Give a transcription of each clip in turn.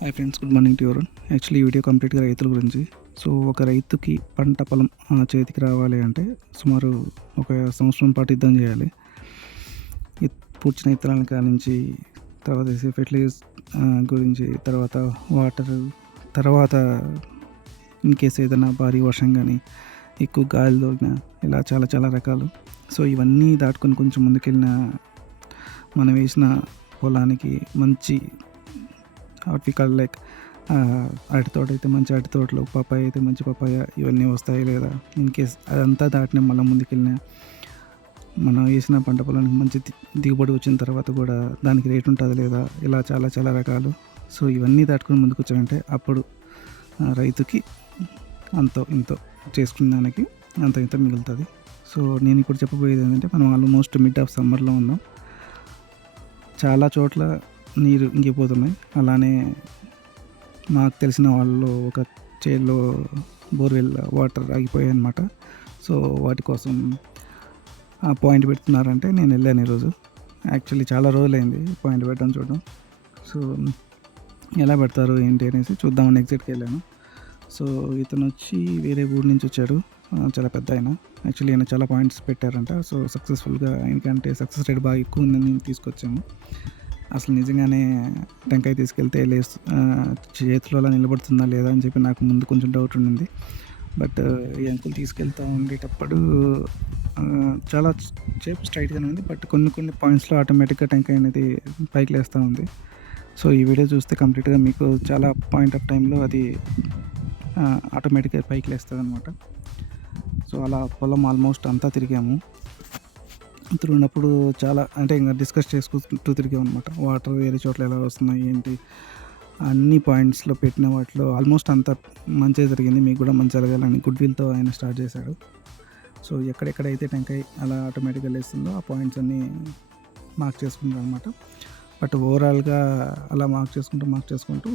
Hi friends, good morning to everyone. Actually ఈ video కంప్లీట్గా రైతుల గురించి. సో ఒక రైతుకి పంట పొలం చేతికి రావాలి అంటే సుమారు ఒక సంవత్సరం పాటు యుద్ధం చేయాలి. పూడ్చిన విత్తనాల కానించి, తర్వాత వేసే ఫెర్టిలైజర్స్ గురించి, తర్వాత వాటర్, తర్వాత ఇన్ కేసు ఏదైనా భారీ వర్షం కానీ, ఎక్కువ గాలి తోలినా, ఇలా చాలా చాలా రకాలు. సో ఇవన్నీ దాటుకొని కొంచెం ముందుకెళ్ళిన మనం వేసిన పొలానికి మంచి వాట్ వి కాల్ లైక్ అరటి తోట అయితే మంచి అరటి తోటలు, పపాయ అయితే మంచి పపాయ, ఇవన్నీ వస్తాయి. లేదా ఇన్ కేస్ అదంతా దాటిన మళ్ళీ ముందుకెళ్ళిన మనం వేసిన పంట పొలానికి మంచి దిగుబడి వచ్చిన తర్వాత కూడా దానికి రేటు ఉంటుంది లేదా, ఇలా చాలా చాలా రకాలు. సో ఇవన్నీ దాటుకొని ముందుకు వచ్చామంటే అప్పుడు రైతుకి అంతో ఇంతో చేసుకున్న దానికి అంత ఇంత మిగులుతుంది. సో నేను ఇప్పుడు చెప్పబోయేది ఏంటంటే, మనం ఆల్మోస్ట్ మిడ్ ఆఫ్ సమ్మర్లో ఉన్నాం. చాలా చోట్ల నీరు ఇంకిపోతున్నాయి. అలానే నాకు తెలిసిన వాళ్ళు ఒక చేలో బోర్వెల్ వాటర్ ఆగిపోయాయి అన్నమాట. సో వాటి కోసం పాయింట్ పెడుతున్నారంటే నేను వెళ్ళాను ఈరోజు. యాక్చువల్లీ చాలా రోజులైంది పాయింట్ పెట్టడం చూడడం. సో ఎలా పెడతారు ఏంటి అనేసి చూద్దామని ఎగ్జిట్కి వెళ్ళాను. సో ఇతను వచ్చి వేరే ఊరు నుంచి వచ్చాడు, చాలా పెద్ద ఆయన. యాక్చువల్లీ ఆయన చాలా పాయింట్స్ పెట్టారంట. సో సక్సెస్ఫుల్గా, ఎందుకంటే సక్సెస్ రేట్ బాగా ఎక్కువ ఉందని తీసుకొచ్చాము. అసలు నిజంగానే టెంకాయ తీసుకెళ్తే చేతిలో అలా నిలబడుతుందా లేదా అని చెప్పి నాకు ముందు కొంచెం డౌట్ ఉండింది. బట్ ఈ అంకుల్ తీసుకెళ్తూ ఉండేటప్పుడు చాలా సేపు స్ట్రైట్గానే ఉంది. బట్ కొన్ని పాయింట్స్లో ఆటోమేటిక్గా టెంకాయ అనేది పైకి లేస్తూ ఉంది. సో ఈ వీడియో చూస్తే కంప్లీట్గా మీకు చాలా పాయింట్ ఆఫ్ టైంలో అది ఆటోమేటిక్గా పైకి లేస్తుంది అనమాట. సో అలా పొలం ఆల్మోస్ట్ అంతా తిరిగాము. తిరిగినప్పుడు చాలా అంటే ఇంకా డిస్కస్ చేసుకుంటూ తిరిగాం అనమాట. వాటర్ వేరే చోట్ల ఎలా వస్తున్నాయి ఏంటి, అన్ని పాయింట్స్లో పెట్టిన వాటిలో ఆల్మోస్ట్ అంతా మంచిగా జరిగింది. మీకు కూడా మంచి జరగాలని గుడ్ విల్తో ఆయన స్టార్ట్ చేశాడు. సో ఎక్కడెక్కడైతే టెంకాయ అలా ఆటోమేటిక్గా లేస్తుందో ఆ పాయింట్స్ అన్నీ మార్క్ చేసుకుంటాం అనమాట. బట్ ఓవరాల్గా అలా మార్క్ చేసుకుంటూ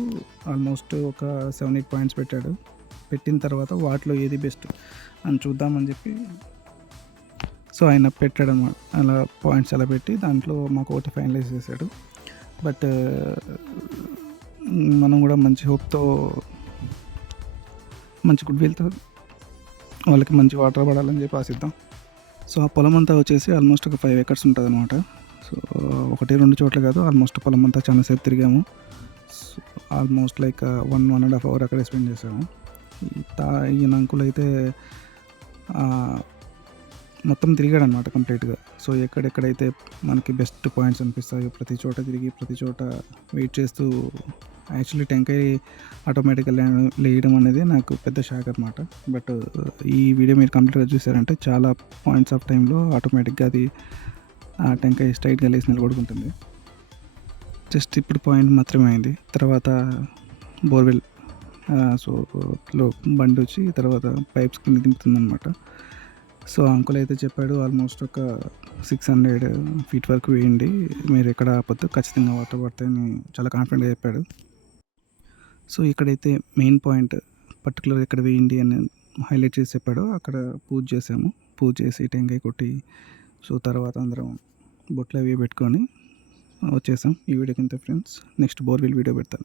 ఆల్మోస్ట్ ఒక 7-8 పాయింట్స్ పెట్టాడు. పెట్టిన తర్వాత వాటిలో ఏది బెస్ట్ అని చూద్దామని చెప్పి సో ఆయన పెట్టాడు అనమాట. అలా పాయింట్స్ అలా పెట్టి దాంట్లో మాకు ఒకటి ఫైనలైజ్ చేశాడు. బట్ మనం కూడా మంచి హోప్తో, మంచి గుడ్ విల్తో వాళ్ళకి మంచి వాటర్ పడాలని చెప్పి ఆశిద్దాం. సో ఆ పొలం అంతా వచ్చేసి ఆల్మోస్ట్ ఒక 5 acres ఉంటుంది అనమాట. సో 1-2 చోట్ల కాదు, ఆల్మోస్ట్ పొలం అంతా చాలాసేపు తిరిగాము. సో ఆల్మోస్ట్ లైక్ 1.5 hour అక్కడే స్పెండ్ చేసాము. ఈయన అంకుల్ అయితే మొత్తం తిరిగాడు అనమాట కంప్లీట్గా. సో ఎక్కడెక్కడైతే మనకి బెస్ట్ పాయింట్స్ అనిపిస్తాయో ప్రతి చోట తిరిగి, ప్రతి చోట వెయిట్ చేస్తూ, యాక్చువల్లీ టెంకాయ ఆటోమేటిక్గా లేయడం అనేది నాకు పెద్ద షాక్ అనమాట. బట్ ఈ వీడియో మీరు కంప్లీట్గా చూసారంటే చాలా పాయింట్స్ ఆఫ్ టైంలో ఆటోమేటిక్గా అది ఆ టెంకాయ స్ట్రైట్గా లేసి నిలబడుకుంటుంది. జస్ట్ ఇప్పుడు పాయింట్ మాత్రమే అయింది. తర్వాత బోర్వెల్ సో లో బండి వచ్చి తర్వాత పైప్స్ కింద దింపుతుంది అనమాట. సో అంకుల్ అయితే చెప్పాడు, ఆల్మోస్ట్ ఒక 600 feet వరకు వేయండి, మీరు ఎక్కడ ఆపొద్దు, ఖచ్చితంగా వాటర్ పడతాయని చాలా కాన్ఫిడెంట్గా చెప్పాడు. సో ఇక్కడైతే మెయిన్ పాయింట్ పర్టికులర్ ఎక్కడ వేయండి అని హైలైట్ చేసి చెప్పాడు. అక్కడ పూజ చేసాము. పూజ చేసి టెంకాయ కొట్టి, సో తర్వాత అందరం బొట్లు అవి పెట్టుకొని వచ్చేసాం. ఈ వీడియోకి ఇంత ఫ్రెండ్స్. నెక్స్ట్ బోర్వెల్ వీడియో పెడతాను.